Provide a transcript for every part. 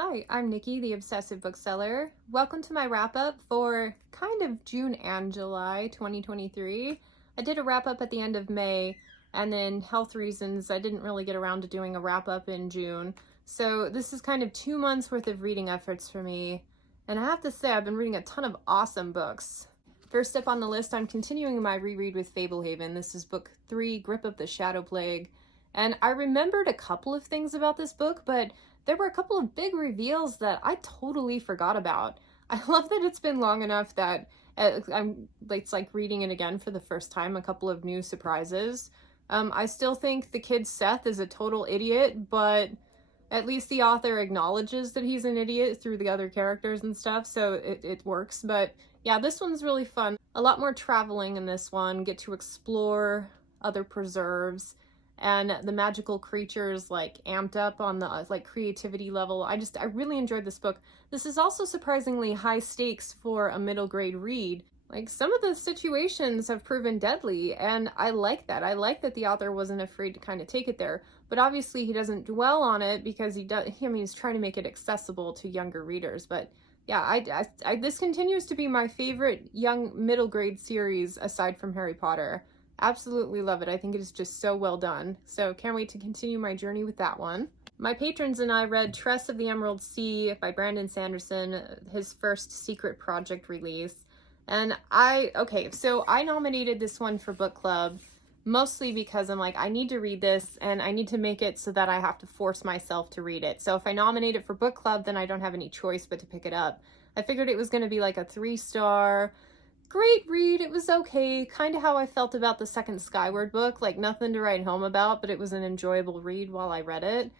Hi, I'm Nikki, the Obsessive Bookseller. Welcome to my wrap-up for kind of June and July 2023. I did a wrap-up at the end of May, and then health reasons, I didn't really get around to doing a wrap-up in June. So this is kind of 2 months worth of reading efforts for me, and I have to say I've been reading a ton of awesome books. First up on the list, I'm continuing my reread with Fablehaven. This is book 3, Grip of the Shadow Plague. And I remembered a couple of things about this book, but there were a couple of big reveals that I totally forgot about. I love that it's been long enough that it's like reading it again for the first time, a couple of new surprises. I still think the kid Seth is a total idiot, but at least the author acknowledges that he's an idiot through the other characters and stuff, so it works. But yeah, this one's really fun. A lot more traveling in this one, get to explore other preserves, and the magical creatures like amped up on the like creativity level. I really enjoyed this book. This is also surprisingly high stakes for a middle grade read. Like, some of the situations have proven deadly, and I like that. I like that the author wasn't afraid to kind of take it there, but obviously he doesn't dwell on it because he's trying to make it accessible to younger readers. But yeah, this continues to be my favorite young middle grade series aside from Harry Potter. Absolutely love it. I think it is just so well done. So can't wait to continue my journey with that one. My patrons and I read Tress of the Emerald Sea by Brandon Sanderson, his first secret project release. And I nominated this one for book club mostly because I'm like, I need to read this and I need to make it so that I have to force myself to read it. So if I nominate it for book club, then I don't have any choice but to pick it up. I figured it was going to be like a 3-star, great read. It was okay, kind of how I felt about the second Skyward book, like nothing to write home about, but it was an enjoyable read while I read it.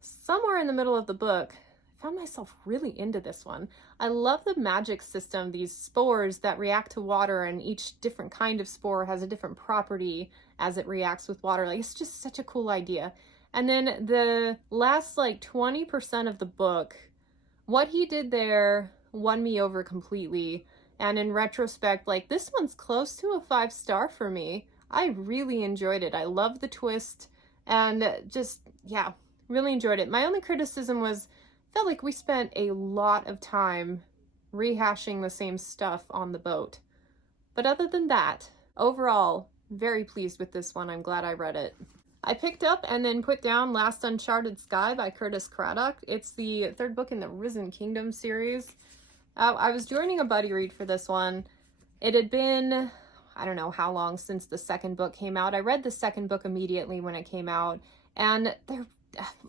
Somewhere in the middle of the book, I found myself really into this one. I love the magic system, these spores that react to water, and each different kind of spore has a different property as it reacts with water. Like, it's just such a cool idea. And then the last like 20% of the book, what he did there won me over completely. And in retrospect, like, this one's close to a 5-star for me. I really enjoyed it. I love the twist and just, yeah, really enjoyed it. My only criticism was, felt like we spent a lot of time rehashing the same stuff on the boat. But other than that, overall, very pleased with this one. I'm glad I read it. I picked up and then put down Last Uncharted Sky by Curtis Craddock. It's the third book in the Risen Kingdom series. I was joining a buddy read for this one. It had been, I don't know how long since the second book came out. I read the second book immediately when it came out, and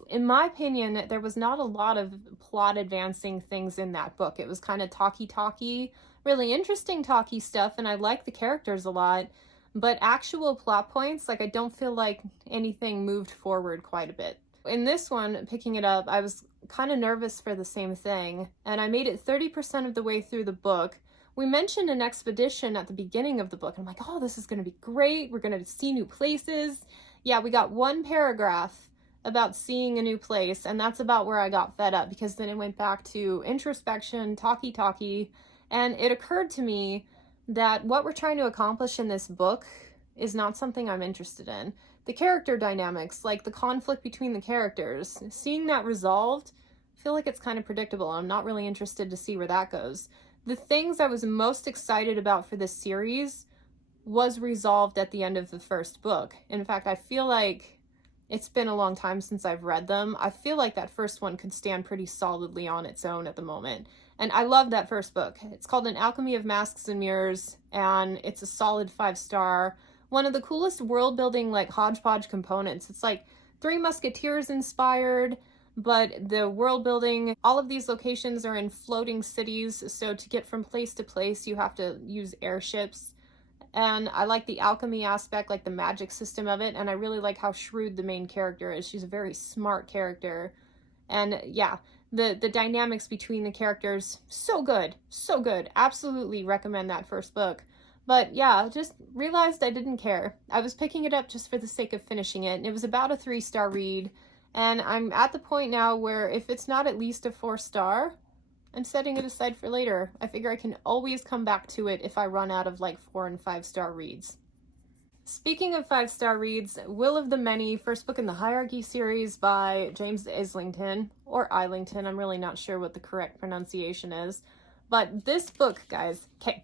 in my opinion, there was not a lot of plot advancing things in that book. It was kind of talky, really interesting talky stuff, and I like the characters a lot, but actual plot points, like, I don't feel like anything moved forward quite a bit. In this one, picking it up, I was kind of nervous for the same thing, and I made it 30% of the way through the book. We mentioned an expedition at the beginning of the book, and I'm like, oh, this is going to be great. We're going to see new places. Yeah, we got one paragraph about seeing a new place, and that's about where I got fed up, because then it went back to introspection, talky, and it occurred to me that what we're trying to accomplish in this book is not something I'm interested in. The character dynamics, like the conflict between the characters, seeing that resolved, I feel like it's kind of predictable. I'm not really interested to see where that goes. The things I was most excited about for this series was resolved at the end of the first book. In fact, I feel like it's been a long time since I've read them. I feel like that first one could stand pretty solidly on its own at the moment. And I love that first book. It's called An Alchemy of Masks and Mirrors, and it's a solid 5-star. One of the coolest world building, like, hodgepodge components. It's like Three Musketeers inspired, but the world building, all of these locations are in floating cities, so to get from place to place you have to use airships. And I like the alchemy aspect, like the magic system of it, and I really like how shrewd the main character is. She's a very smart character. And yeah, the dynamics between the characters, so good. Absolutely recommend that first book. But yeah, just realized I didn't care. I was picking it up just for the sake of finishing it, and it was about a 3-star read. And I'm at the point now where if it's not at least a 4-star, I'm setting it aside for later. I figure I can always come back to it if I run out of like 4 and 5-star reads. Speaking of 5-star reads, Will of the Many, first book in the Hierarchy series by James Islington, or Islington, I'm really not sure what the correct pronunciation is. But this book, guys, okay,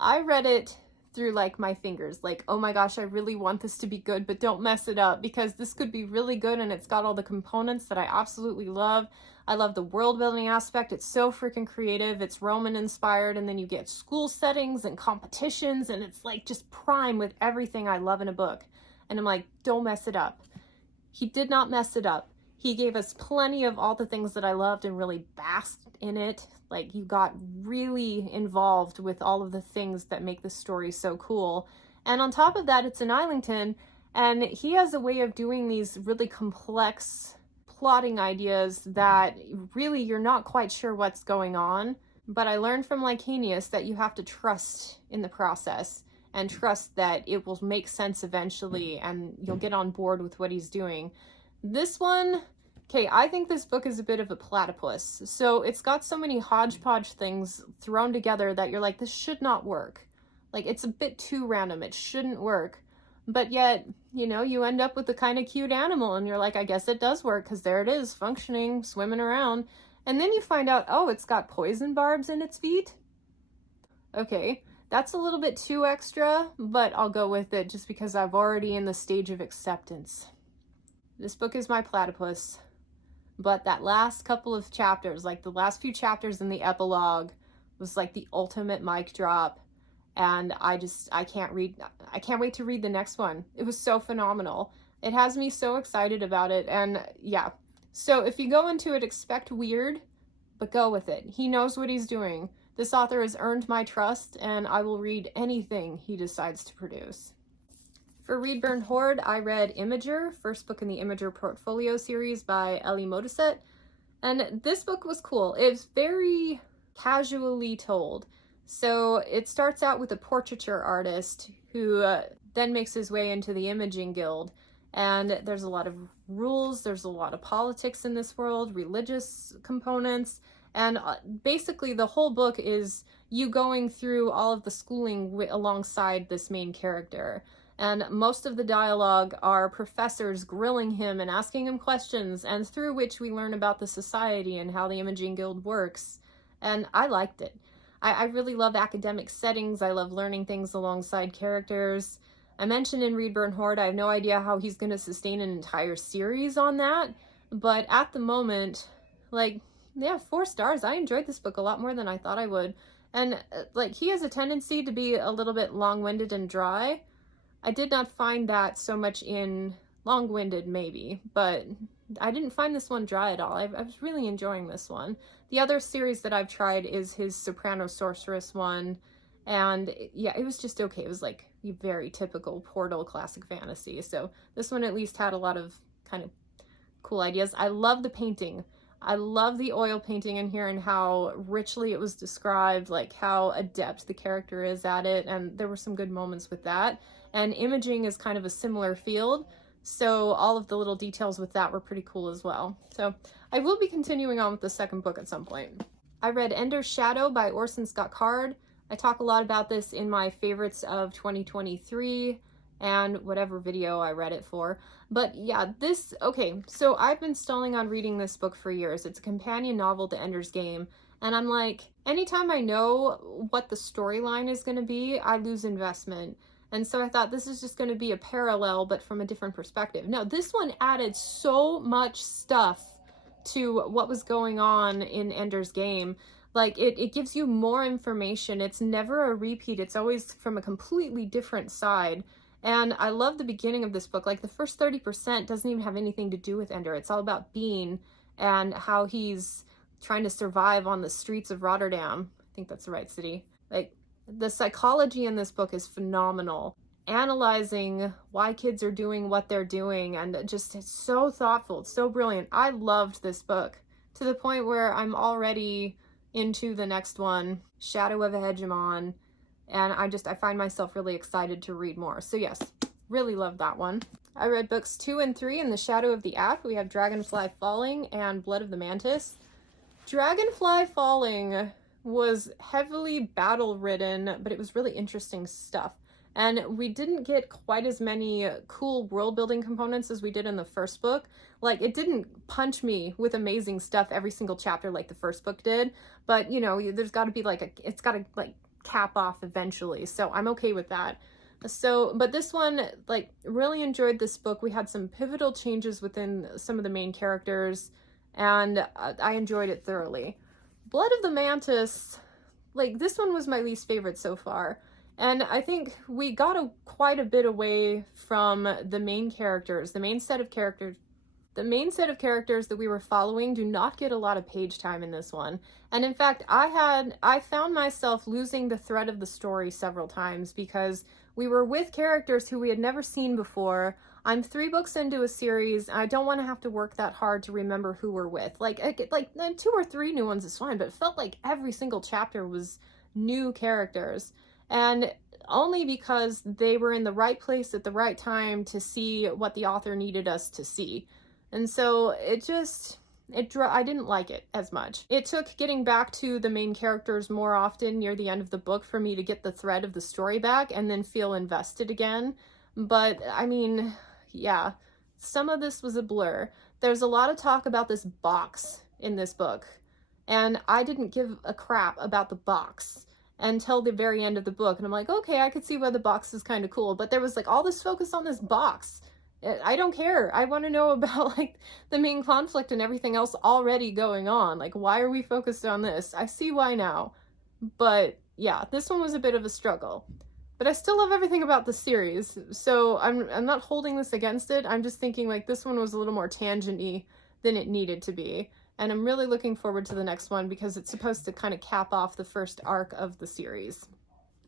I read it through like my fingers, like, oh my gosh, I really want this to be good, but don't mess it up, because this could be really good and it's got all the components that I absolutely love. I love the world building aspect. It's so freaking creative. It's Roman inspired, and then you get school settings and competitions, and it's like just prime with everything I love in a book. And I'm like, don't mess it up. He did not mess it up. He gave us plenty of all the things that I loved and really basked in it. Like, you got really involved with all of the things that make the story so cool. And on top of that, it's in Islington, and he has a way of doing these really complex plotting ideas that really you're not quite sure what's going on. But I learned from Licanius that you have to trust in the process and trust that it will make sense eventually and you'll get on board with what he's doing. This one, okay, I think this book is a bit of a platypus. So it's got so many hodgepodge things thrown together that you're like, this should not work. Like, it's a bit too random. It shouldn't work. But yet, you know, you end up with a kind of cute animal and you're like, I guess it does work, because there it is, functioning, swimming around. And then you find out, oh, it's got poison barbs in its feet. Okay, that's a little bit too extra, but I'll go with it just because I've already in the stage of acceptance. This book is my platypus. But that last couple of chapters, like the last few chapters in the epilogue, was like the ultimate mic drop. And I can't wait to read the next one. It was so phenomenal. It has me so excited about it. And yeah, so if you go into it, expect weird, but go with it. He knows what he's doing. This author has earned my trust, and I will read anything he decides to produce. For Read Burn Hoard, I read Imager, first book in the Imager Portfolio series by Ellie Modisette. And this book was cool. It's very casually told. So it starts out with a portraiture artist who then makes his way into the Imaging Guild. And there's a lot of rules, there's a lot of politics in this world, religious components. And basically the whole book is you going through all of the schooling alongside this main character. And most of the dialogue are professors grilling him and asking him questions, and through which we learn about the society and how the Imaging Guild works. And I liked it. I really love academic settings. I love learning things alongside characters. I mentioned in Read Burn Hoard, I have no idea how he's going to sustain an entire series on that. But at the moment, like, yeah, 4 stars. I enjoyed this book a lot more than I thought I would. And like, he has a tendency to be a little bit long-winded and dry. I did not find that so much in long-winded, maybe, but I didn't find this one dry at all. I was really enjoying this one. The other series that I've tried is his Soprano Sorceress one, and yeah, it was just okay. It was like very typical Portal classic fantasy. So this one at least had a lot of kind of cool ideas. I love the painting. I love the oil painting in here and how richly it was described, like how adept the character is at it, and there were some good moments with that. And imaging is kind of a similar field, so all of the little details with that were pretty cool as well. So I will be continuing on with the second book at some point. I read Ender's Shadow by Orson Scott Card. I talk a lot about this in my favorites of 2023 and whatever video I read it for. But yeah, okay, so I've been stalling on reading this book for years. It's a companion novel to Ender's Game, and I'm like, anytime I know what the storyline is going to be, I lose investment. And so I thought this is just going to be a parallel, but from a different perspective. No, this one added so much stuff to what was going on in Ender's Game. Like, it gives you more information. It's never a repeat. It's always from a completely different side. And I love the beginning of this book. Like, the first 30% doesn't even have anything to do with Ender. It's all about Bean and how he's trying to survive on the streets of Rotterdam. I think that's the right city. Like, the psychology in this book is phenomenal. Analyzing why kids are doing what they're doing, and just, it's so thoughtful. It's so brilliant. I loved this book to the point where I'm already into the next one, Shadow of a Hegemon. And I find myself really excited to read more. So yes, really love that one. I read books 2 and 3 in the Shadow of the Act. We have Dragonfly Falling and Blood of the Mantis. Dragonfly Falling was heavily battle-ridden, but it was really interesting stuff. and we didn't get quite as many cool world building components as we did in the first book. Like, it didn't punch me with amazing stuff every single chapter like the first book did, but you know, there's got to be like it's got to like cap off eventually, so I'm okay with that. So, but this one, like, really enjoyed this book. We had some pivotal changes within some of the main characters, and I enjoyed it thoroughly. Blood of the Mantis, like, this one was my least favorite so far. And I think we got quite a bit away from the main characters. The main set of characters that we were following do not get a lot of page time in this one. And in fact, I found myself losing the thread of the story several times because we were with characters who we had never seen before. I'm 3 books into a series, and I don't want to have to work that hard to remember who we're with. Like 2 or 3 new ones is fine, but it felt like every single chapter was new characters. And only because they were in the right place at the right time to see what the author needed us to see. And so I didn't like it as much. It took getting back to the main characters more often near the end of the book for me to get the thread of the story back and then feel invested again. But I mean, yeah, some of this was a blur. There's a lot of talk about this box in this book, and I didn't give a crap about the box until the very end of the book. And I'm like, okay, I could see why the box is kind of cool, but there was like all this focus on this box. I don't care. I want to know about like the main conflict and everything else already going on. Like, why are we focused on this? I see why now. But yeah, this one was a bit of a struggle. But I still love everything about the series, so I'm not holding this against it. I'm just thinking like this one was a little more tangent-y than it needed to be. And I'm really looking forward to the next one because it's supposed to kind of cap off the first arc of the series.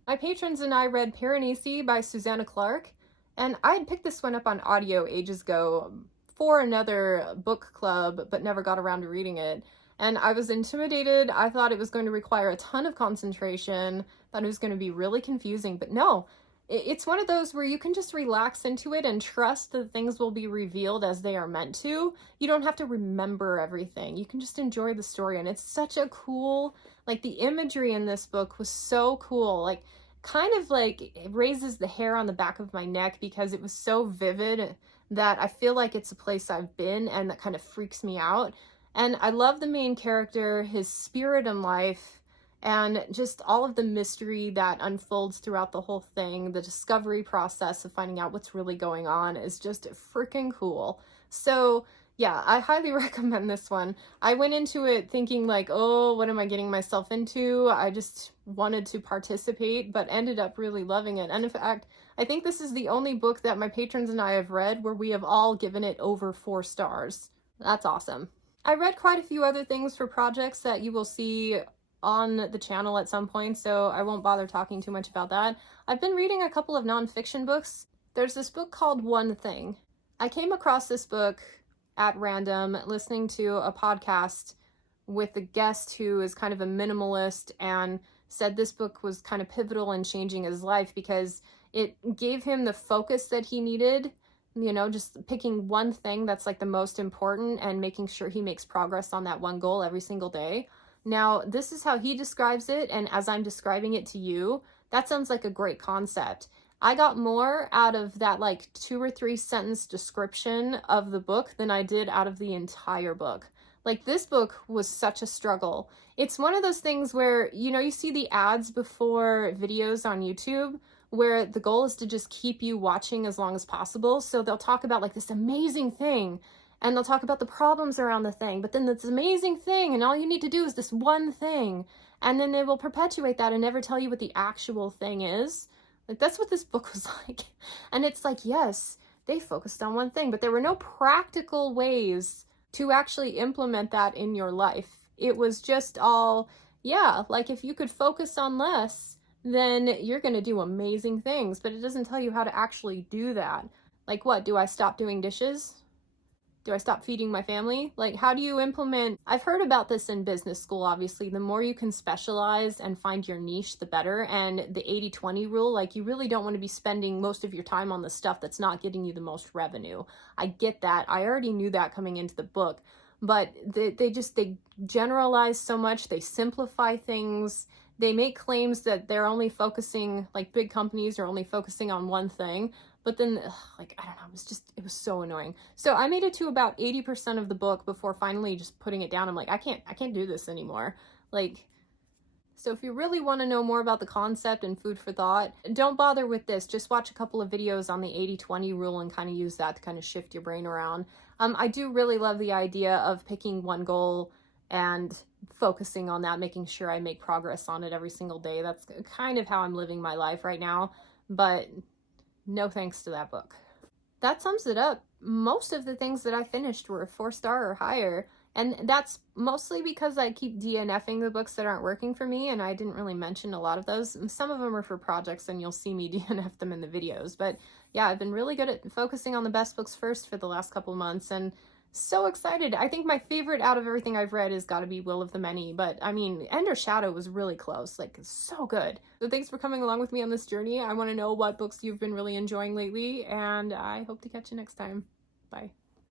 My patrons and I read Piranesi by Susanna Clarke, and I had picked this one up on audio ages ago for another book club, but never got around to reading it. And I was intimidated. I thought it was going to require a ton of concentration, thought it was going to be really confusing, but no. It's one of those where you can just relax into it and trust that things will be revealed as they are meant to. You don't have to remember everything. You can just enjoy the story. And it's such a cool, like, the imagery in this book was so cool. Like, kind of like it raises the hair on the back of my neck because it was so vivid that I feel like it's a place I've been, and that kind of freaks me out. And I love the main character, his spirit in life, and just all of the mystery that unfolds throughout the whole thing. The discovery process of finding out what's really going on is just freaking cool. So yeah, I highly recommend this one. I went into it thinking like, oh, what am I getting myself into? I just wanted to participate, but ended up really loving it. And in fact, I think this is the only book that my patrons and I have read where we have all given it over 4 stars. That's awesome. I read quite a few other things for projects that you will see on the channel at some point, so I won't bother talking too much about that. I've been reading a couple of nonfiction books. There's this book called One Thing. I came across this book at random, listening to a podcast with a guest who is kind of a minimalist and said this book was kind of pivotal in changing his life because it gave him the focus that he needed, you know, just picking one thing that's like the most important and making sure he makes progress on that one goal every single day. Now, this is how he describes it, and as I'm describing it to you, that sounds like a great concept. I got more out of that like 2 or 3 sentence description of the book than I did out of the entire book. Like, this book was such a struggle. It's one of those things where, you know, you see the ads before videos on YouTube where the goal is to just keep you watching as long as possible. So they'll talk about like this amazing thing, and they'll talk about the problems around the thing, but then this amazing thing, and all you need to do is this one thing. And then they will perpetuate that and never tell you what the actual thing is. Like, that's what this book was like. And it's like, yes, they focused on one thing, but there were no practical ways to actually implement that in your life. It was just all, yeah, like if you could focus on less, then you're going to do amazing things, but it doesn't tell you how to actually do that. Like, what, do I stop doing dishes? Do I stop feeding my family? Like, how do you implement? I've heard about this in business school, obviously. The more you can specialize and find your niche, the better. And the 80-20 rule, like, you really don't want to be spending most of your time on the stuff that's not getting you the most revenue. I get that. I already knew that coming into the book. But they generalize so much. They simplify things. they make claims that they're only focusing, like big companies are only focusing on one thing, but then like, I don't know, it was so annoying. So I made it to about 80% of the book before finally just putting it down. I'm like, I can't do this anymore. Like, so if you really want to know more about the concept and food for thought, don't bother with this. Just watch a couple of videos on the 80-20 rule and kind of use that to kind of shift your brain around. I do really love the idea of picking one goal and focusing on that, making sure I make progress on it every single day. That's kind of how I'm living my life right now, but no thanks to that book. That sums it up. Most of the things that I finished were 4-star or higher. And that's mostly because I keep DNFing the books that aren't working for me, and I didn't really mention a lot of those. Some of them are for projects, and you'll see me DNF them in the videos. But yeah, I've been really good at focusing on the best books first for the last couple months, and so excited. I think my favorite out of everything I've read has got to be Will of the Many, but I mean, Ender Shadow was really close, like so good. So thanks for coming along with me on this journey. I want to know what books you've been really enjoying lately, and I hope to catch you next time. Bye.